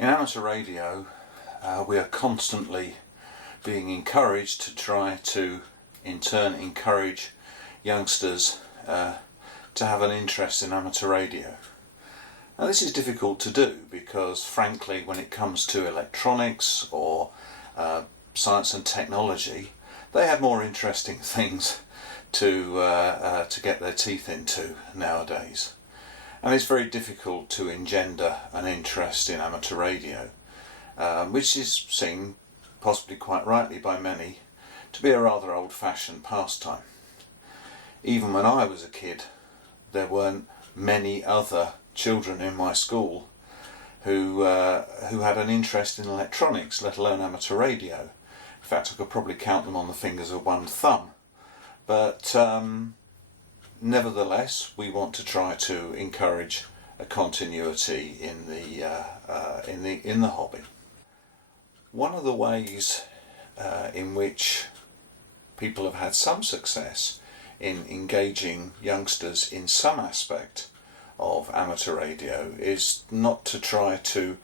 In amateur radio, we are constantly being encouraged to try to, in turn, encourage youngsters to have an interest in amateur radio. Now this is difficult to do because, frankly, when it comes to electronics or science and technology, they have more interesting things to get their teeth into nowadays. And it's very difficult to engender an interest in amateur radio, which is seen, possibly quite rightly by many, to be a rather old-fashioned pastime. Even when I was a kid, there weren't many other children in my school who had an interest in electronics, let alone amateur radio. In fact, I could probably count them on the fingers of one thumb. But nevertheless, we want to try to encourage a continuity in the hobby. One of the ways in which people have had some success in engaging youngsters in some aspect of amateur radio is not to try to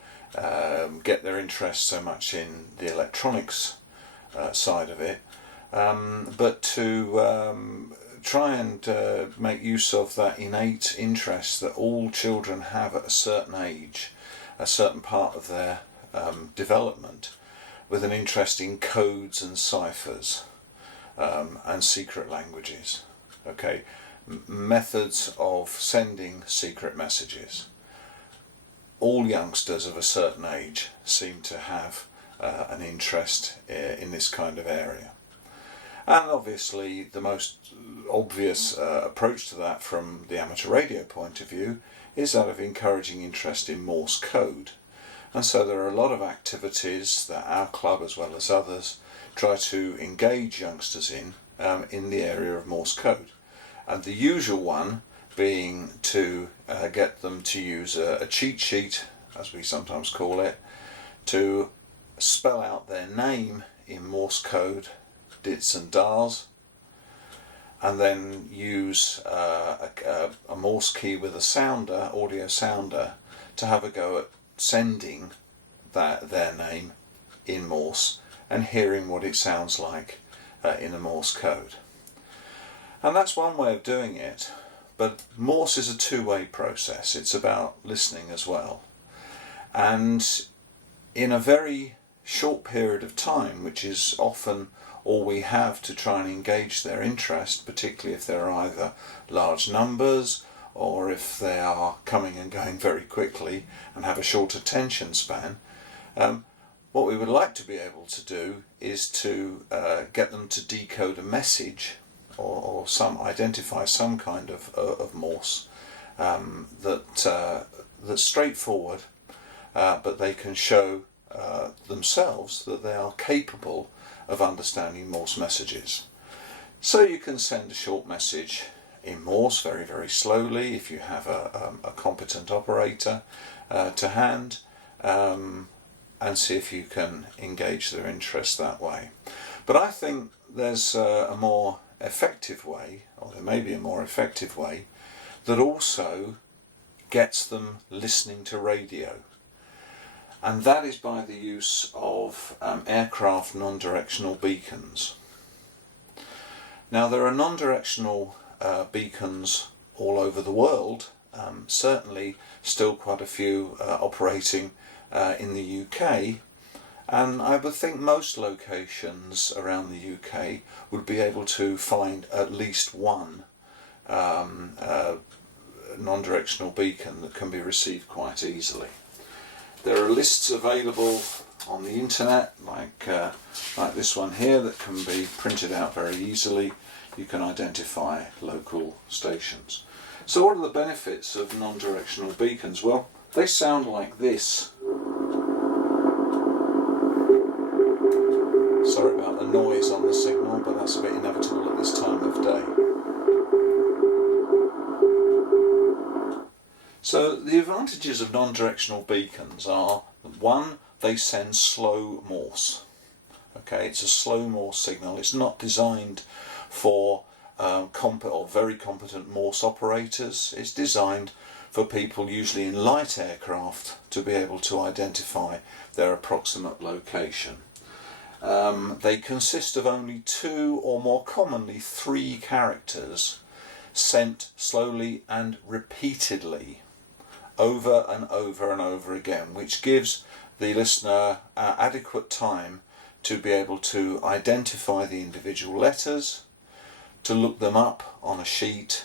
get their interest so much in the electronics side of it, but to try and make use of that innate interest that all children have at a certain age, a certain part of their development, with an interest in codes and ciphers and secret languages. Okay, methods of sending secret messages. All youngsters of a certain age seem to have an interest in this kind of area. And obviously the most obvious approach to that from the amateur radio point of view is that of encouraging interest in Morse code. And so there are a lot of activities that our club, as well as others, try to engage youngsters in the area of Morse code. And the usual one being to get them to use a cheat sheet, as we sometimes call it, to spell out their name in Morse code, dits and dars, and then use a Morse key with a sounder, audio sounder, to have a go at sending their name in Morse and hearing what it sounds like in a Morse code. And that's one way of doing it, but Morse is a two-way process. It's about listening as well. And in a very short period of time, which is often all we have to try and engage their interest, particularly if there are either large numbers or if they are coming and going very quickly and have a short attention span, what we would like to be able to do is to get them to decode a message or identify some kind of Morse that's straightforward, but they can show themselves that they are capable of understanding Morse messages. So you can send a short message in Morse very, very slowly if you have a competent operator to hand, and see if you can engage their interest that way. But I think there's a more effective way, or there may be a more effective way, that also gets them listening to radio. And that is by the use of aircraft non-directional beacons. Now there are non-directional beacons all over the world, certainly still quite a few operating in the UK, and I would think most locations around the UK would be able to find at least one non-directional beacon that can be received quite easily. There are lists available on the internet, like this one here, that can be printed out very easily. You can identify local stations. So what are the benefits of non-directional beacons? Well, they sound like this. Sorry about the noise on the signal, but that's a bit inevitable at this time of day. So the advantages of non-directional beacons are, one, they send slow Morse. Okay, it's a slow Morse signal. It's not designed for very competent Morse operators. It's designed for people usually in light aircraft to be able to identify their approximate location. They consist of only 2 or more commonly 3 characters sent slowly and repeatedly over and over and over again, which gives the listener adequate time to be able to identify the individual letters, to look them up on a sheet,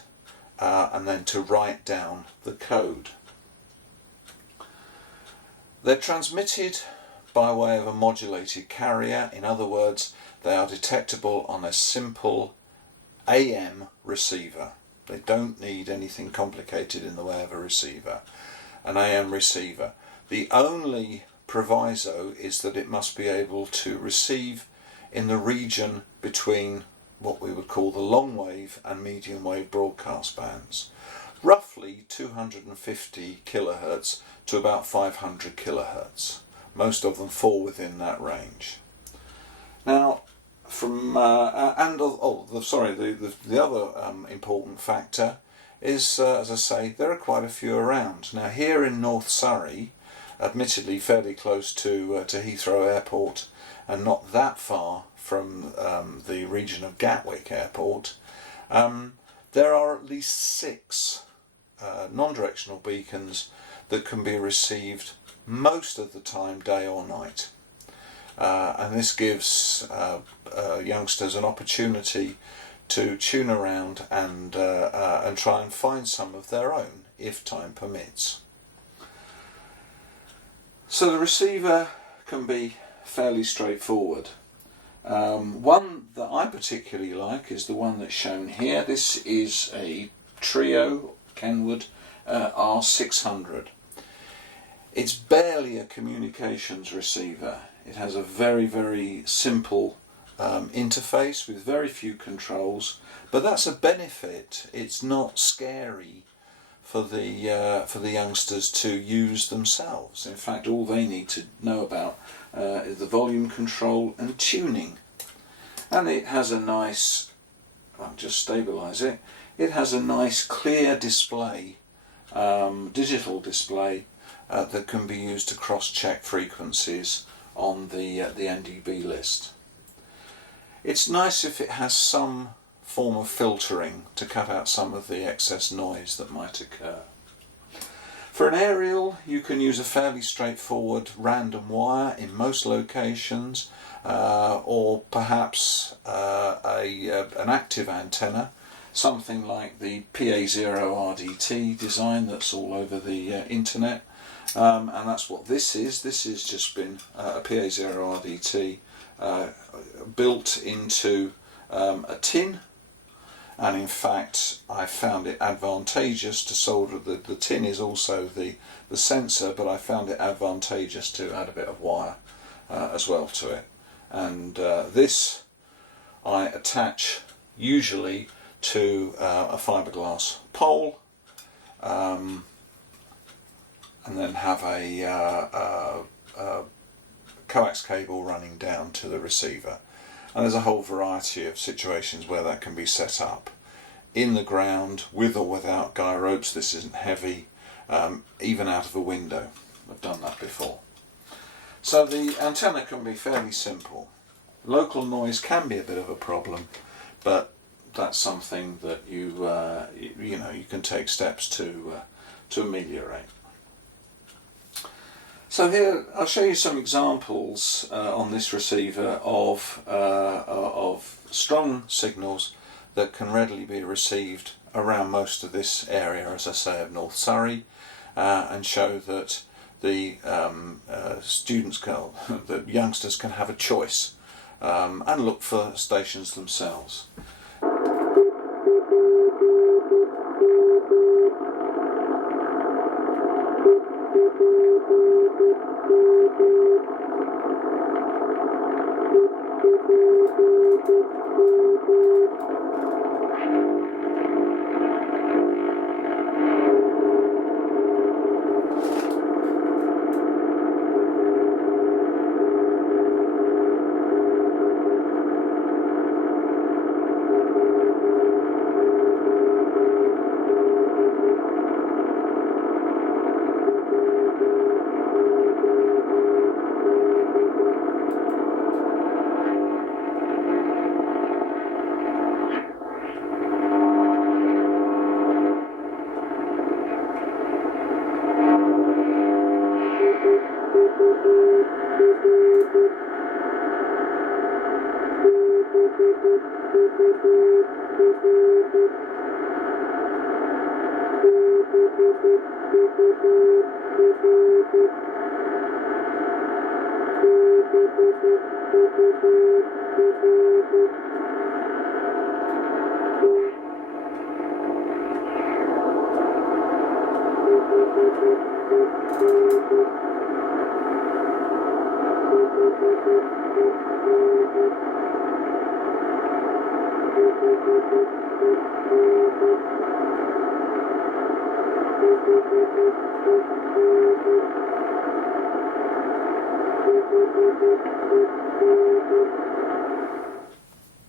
and then to write down the code. They're transmitted by way of a modulated carrier. In other words, they are detectable on a simple AM receiver. They don't need anything complicated in the way of a receiver. An AM receiver. The only proviso is that it must be able to receive in the region between what we would call the long wave and medium wave broadcast bands, roughly 250 kilohertz to about 500 kilohertz. Most of them fall within that range. Now, the other important factor is, as I say, there are quite a few around. Now, here in North Surrey, admittedly fairly close to Heathrow Airport and not that far from the region of Gatwick Airport, there are at least 6 non-directional beacons that can be received most of the time, day or night. And this gives youngsters an opportunity to tune around and try and find some of their own, if time permits. So the receiver can be fairly straightforward. One that I particularly like is the one that's shown here. This is a Trio Kenwood R600. It's barely a communications receiver. It has a very, very simple interface with very few controls, but that's a benefit. It's not scary for the youngsters to use themselves. In fact, all they need to know about is the volume control and tuning. And it has a nice, I'll just stabilise it, it has a nice clear display, digital display, that can be used to cross-check frequencies on the NDB list. It's nice if it has some form of filtering to cut out some of the excess noise that might occur. For an aerial, you can use a fairly straightforward random wire in most locations, or perhaps an active antenna, something like the PA0RDT design that's all over the internet. And that's what this is. This has just been a PA0RDT built into a tin, and in fact I found it advantageous to solder. The tin is also the sensor, but I found it advantageous to add a bit of wire as well to it. And this I attach usually to a fiberglass pole, and then have a coax cable running down to the receiver. And there's a whole variety of situations where that can be set up. In the ground, with or without guy ropes. This isn't heavy, even out of a window. I've done that before. So the antenna can be fairly simple. Local noise can be a bit of a problem, but that's something that you can take steps to ameliorate. So here I'll show you some examples on this receiver of strong signals that can readily be received around most of this area, as I say, of North Surrey, and show that the the youngsters can have a choice and look for stations themselves.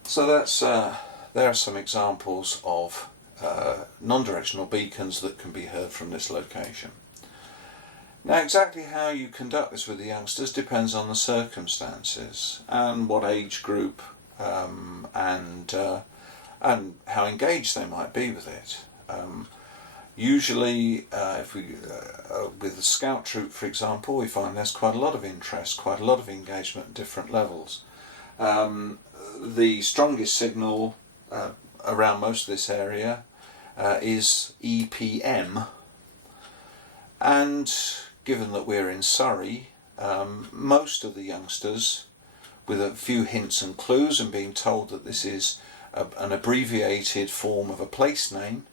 So there are some examples of non-directional beacons that can be heard from this location. Now, exactly how you conduct this with the youngsters depends on the circumstances and what age group and how engaged they might be with it. Usually, if we with the scout troop, for example, we find there's quite a lot of interest, quite a lot of engagement at different levels. The strongest signal around most of this area is EPM, and given that we're in Surrey, most of the youngsters, with a few hints and clues and being told that this is an abbreviated form of a place name,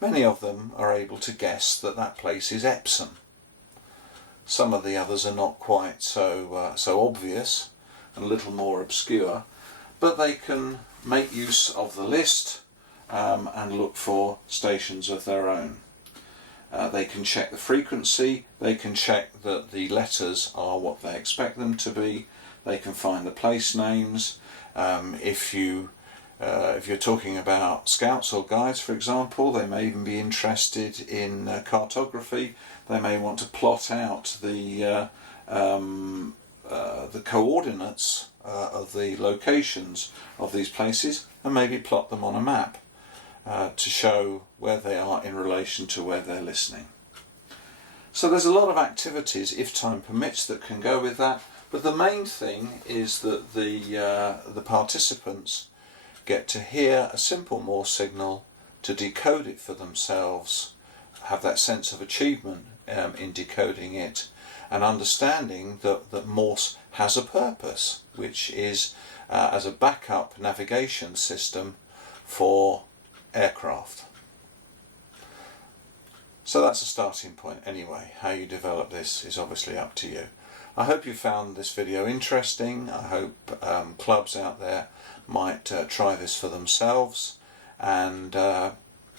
many of them are able to guess that that place is Epsom. Some of the others are not quite so obvious and a little more obscure, but they can make use of the list and look for stations of their own. They can check the frequency, they can check that the letters are what they expect them to be, they can find the place names. If you're talking about scouts or guides, for example, they may even be interested in cartography. They may want to plot out the coordinates of the locations of these places and maybe plot them on a map to show where they are in relation to where they're listening. So there's a lot of activities, if time permits, that can go with that, but the main thing is that the participants get to hear a simple Morse signal, to decode it for themselves, have that sense of achievement in decoding it, and understanding that Morse has a purpose, which is as a backup navigation system for aircraft. So that's a starting point anyway. How you develop this is obviously up to you. I hope you found this video interesting. I hope clubs out there might try this for themselves, and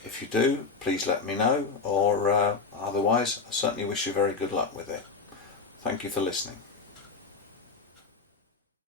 if you do, please let me know, or otherwise I certainly wish you very good luck with it. Thank you for listening.